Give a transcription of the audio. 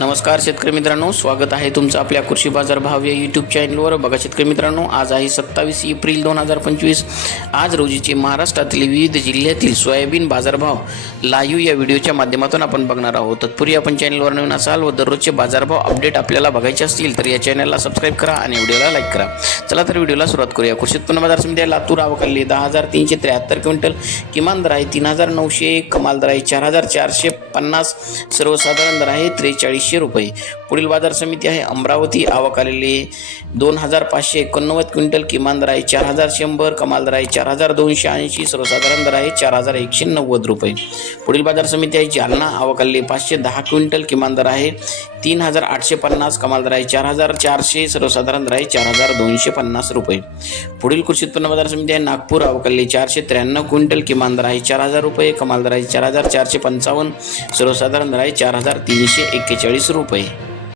नमस्कार शेतकरी मित्रांनो स्वागत आहे तुमचं आपल्या कृषी बाजार भाव या यूट्यूब चॅनलवर बघा शेतकरी मित्रांनो आज आहे सत्तावीस एप्रिल दोन हजार पंचवीस. आज रोजीचे महाराष्ट्रातील विविध जिल्ह्यातील सोयाबीन बाजारभाव लाईव्ह या व्हिडिओच्या माध्यमातून आपण बघणार आहोत. तत्पूर्वी आपण चॅनलवर नवीन असाल व दररोजचे बाजारभाव अपडेट आपल्याला बघायचे असतील तर या चॅनलला सबस्क्राईब करा आणि व्हिडिओला लाईक करा. चला तर व्हिडिओला सुरुवात करूया. कृषी उत्पन्न बाजार समिती लातूर आवकाली दहा हजार तीनशे त्र्याहत्तर क्विंटल. किमान दर आहे तीन हजार नऊशे कमाल दर आहे चार हजार चारशे पन्नास. सर्वसाधारण दर आहे त्रेचाळीस पाचशे रुपये. पुढील बाजार समिती आहे अमरावती. आवक आलेली दोन हजार पाचशे एकोणनव्वद क्विंटल. किमान दर आहे चार हजार शंभर कमाल दर आहे चार हजार दोनशे ऐंशी सर्वसाधारण दर आहे चार हजार एकशे नव्वद रुपये. पुढील बाजार समिती आहे जालना. आवक आलेली पाचशे दहा क्विंटल. किमान दर आहे तीन हजार आठशे पन्नास कमाल दर आहे चार हजार चारशे सर्वसाधारण दर आहे चार हजार दोनशे पन्नास रुपये. पुढील कृषी उत्पन्न बाजार समिती आहे नागपूर अवकल्ली चारशे त्र्याण्णव क्विंटल किमान दर आहे चार हजार रुपये कमाल दर आहे चार हजार चारशे पंचावन्न सर्वसाधारण दर आहे चार हजार तीनशे एक्केचाळीस रुपये.